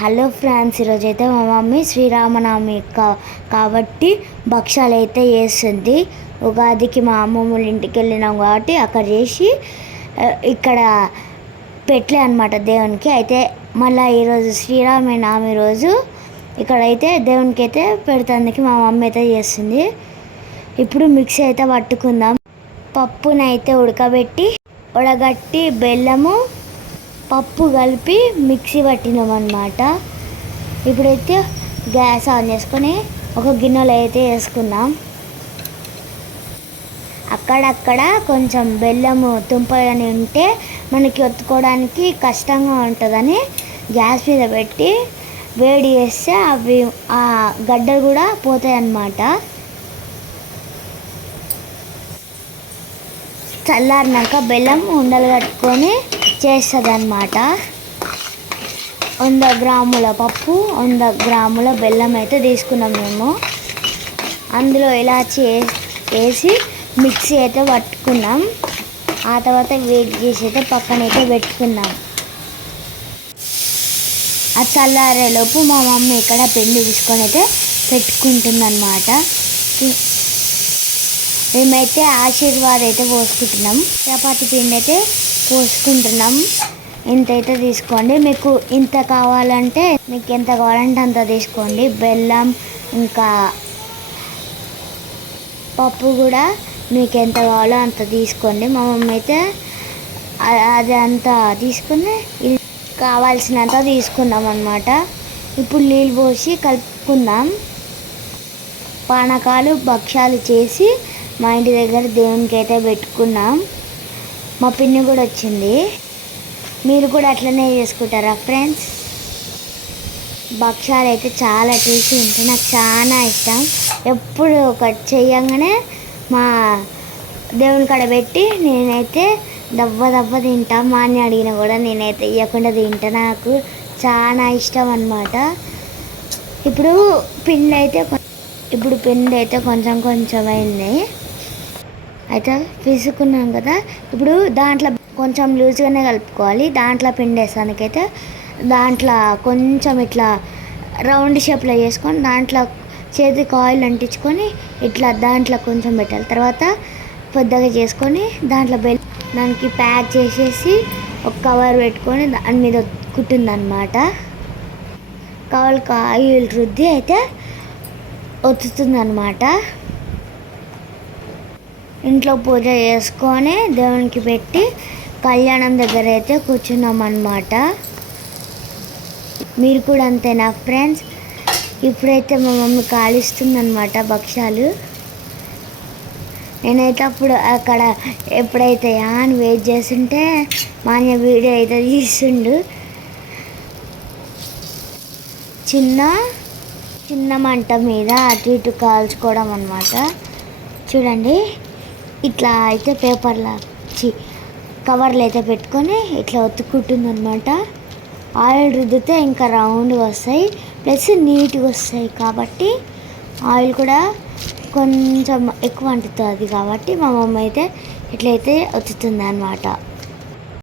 Hello friends, ఈరోజైతే మా mummy Sri Rama Navami కాబట్టి భక్షాలు అయితే చేస్తుంది. ఉగాదికి మా అమ్మమ్మ వాళ్ళ ఇంటికి వెళ్ళినాం కాబట్టి అక్కడ చేసి ఇక్కడ పెట్టలే అనమాట దేవునికి. అయితే మళ్ళీ ఈరోజు శ్రీరామనవమి రోజు ఇక్కడైతే దేవునికి అయితే పెడతానికి మా మమ్మీ అయితే చేస్తుంది. ఇప్పుడు మిక్సీ అయితే పట్టుకుందాం. పప్పునైతే ఉడకబెట్టి బెల్లము పప్పు కలిపి మిక్సీ పట్టినాం అన్నమాట. ఇప్పుడైతే గ్యాస్ ఆన్ చేసుకొని ఒక గిన్నెలో అయితే వేసుకుందాం. అక్కడక్కడ కొంచెం బెల్లము తుంపని ఉంటే మనకి ఒత్తుకోవడానికి కష్టంగా ఉంటుందని గ్యాస్ మీద పెట్టి వేడి చేస్తే అవి ఆ గడ్డలు కూడా పోతాయి అన్నమాట. చల్లారినాక బెల్లం ఉండలు కట్టుకొని చేస్తుంది అన్నమాట. 100 గ్రాముల పప్పు 100 గ్రాముల బెల్లం అయితే తీసుకున్నాం మేము. అందులో ఇలాచి వేసి మిక్సీ అయితే పట్టుకున్నాం. ఆ తర్వాత వేడి చేసి అయితే పక్కనైతే పెట్టుకున్నాం. ఆ చల్లారేలోపు మా మమ్మీ ఇక్కడ పిండి తీసుకొని అయితే పెట్టుకుంటుంది అన్నమాట. మేమైతే ఆశీర్వాద్ అయితే పోసుకుంటున్నాం. చపాతి పిండి అయితే పోసుకుంటున్నాం. ఇంతైతే తీసుకోండి. మీకు ఇంత కావాలంటే మీకు ఎంత కావాలంటే అంత తీసుకోండి. బెల్లం ఇంకా పప్పు కూడా మీకు ఎంత కావాలో అంత తీసుకోండి. మా మమ్మీ అయితే అది అంతా తీసుకుని కావాల్సినంత తీసుకున్నాం అన్నమాట. ఇప్పుడు నీళ్ళు పోసి కలుపుకుందాం. పానకాలు భక్షాలు చేసి మా ఇంటి దగ్గర దేవునికి అయితే పెట్టుకున్నాం. మా పిన్ని కూడా వచ్చింది. మీరు కూడా అట్లనే చేసుకుంటారా ఫ్రెండ్స్? భక్షాలు అయితే చాలా టేస్టీ ఉంటాయి. నాకు చాలా ఇష్టం. ఎప్పుడు ఒకటి చెయ్యంగానే మా దేవుని కాడ పెట్టి నేనైతే దవ్వ తింటా. మా అన్ని అడిగినా కూడా నేనైతే ఇవ్వకుండా తింటా. నాకు చాలా ఇష్టం అన్నమాట. ఇప్పుడు పిండి అయితే కొంచెం అయింది. అయితే తీసుకున్నాం కదా. ఇప్పుడు దాంట్లో కొంచెం లూజ్గానే కలుపుకోవాలి. దాంట్లో పిండి వేసానికైతే దాంట్లో కొంచెం ఇట్లా రౌండ్ షేప్లో చేసుకొని దాంట్లో చేతికి ఆయిల్ అంటించుకొని ఇట్లా దాంట్లో కొంచెం పెట్టాలి. తర్వాత పెద్దగా చేసుకొని దాంట్లో దానికి ప్యాక్ చేసేసి ఒక కవర్ పెట్టుకొని దాని మీద కుట్టిందనమాట. కవర్కి ఆయిల్ రుద్ది అయితే ఒత్తుతుందన్నమాట. ఇంట్లో పూజ చేసుకొని దేవునికి పెట్టి కళ్యాణం దగ్గర అయితే కూర్చున్నాం అన్నమాట. మీరు కూడా అంతేనా ఫ్రెండ్స్? ఇప్పుడైతే మా మమ్మీ కాలుస్తుందన్నమాట భక్షాలు. నేనైతే అప్పుడు అక్కడ ఎప్పుడైతే అని వెయిట్ చేస్తుంటే మా అన్న వీడియో అయితే తీస్తుండు. చిన్న మంట మీద అటు ఇటు కాల్చుకోవడం అన్నమాట. చూడండి, ఇట్లా అయితే కవర్లు అయితే పెట్టుకొని ఇట్లా ఒత్తుకుంటుంది అనమాట. ఆయిల్ రుద్దితే ఇంకా రౌండ్గా వస్తాయి, ప్లస్ నీట్గా వస్తాయి. కాబట్టి ఆయిల్ కూడా కొంచెం ఎక్కువ అంటుతుంది కాబట్టి మా మమ్మీ అయితే ఇట్లయితే ఒత్తుతుంది అనమాట.